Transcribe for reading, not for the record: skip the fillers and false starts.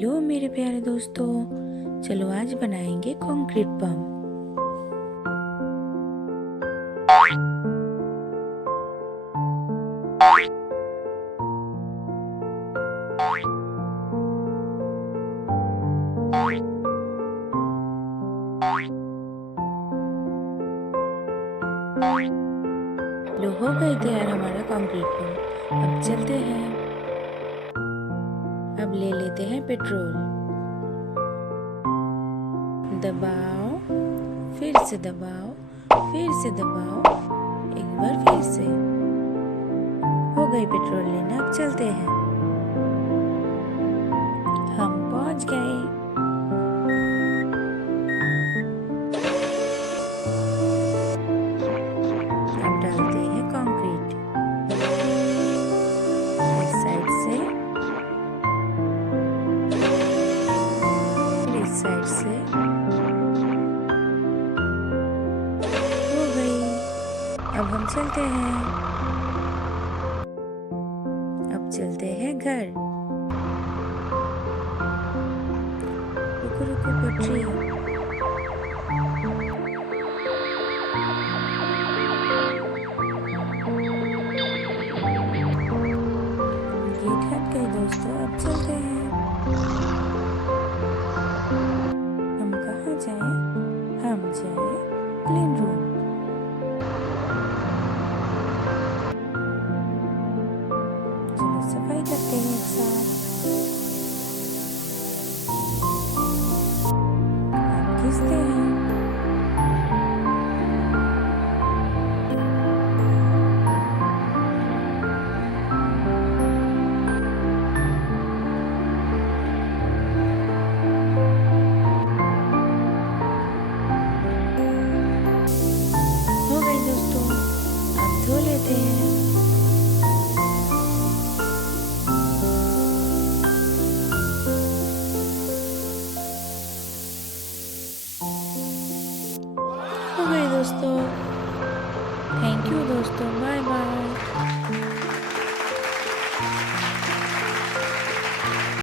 Hello मेरे प्यारे दोस्तों, चलो आज बनाएंगे कंक्रीट पम्प। लो हो गई तैयार हमारा कंक्रीट पम्प। अब चलते हैं। अब ले लेते हैं पेट्रोल। दबाओ, फिर से दबाओ, फिर से दबाओ, एक बार फिर से। हो गई पेट्रोल लेना। अब चलते हैं। हम पहुंच गए। अब डालते हैं कंक्रीट। इस साइड से, इस साइड से। हो गई। अब हम चलते हैं। अब चलते हैं घर। रुको रुको पटरी। गेट हट गए दोस्तों। अब चलते हैं। हम कहाँ जाएं? हम जाएं क्लीन रूम। चलो सफाई करते हैं एक साथ। अब खींचते हैं। हो गई दोस्तों। अब धो लेते हैं। हो गए दोस्तों। थैंक यू दोस्तों। Bye bye.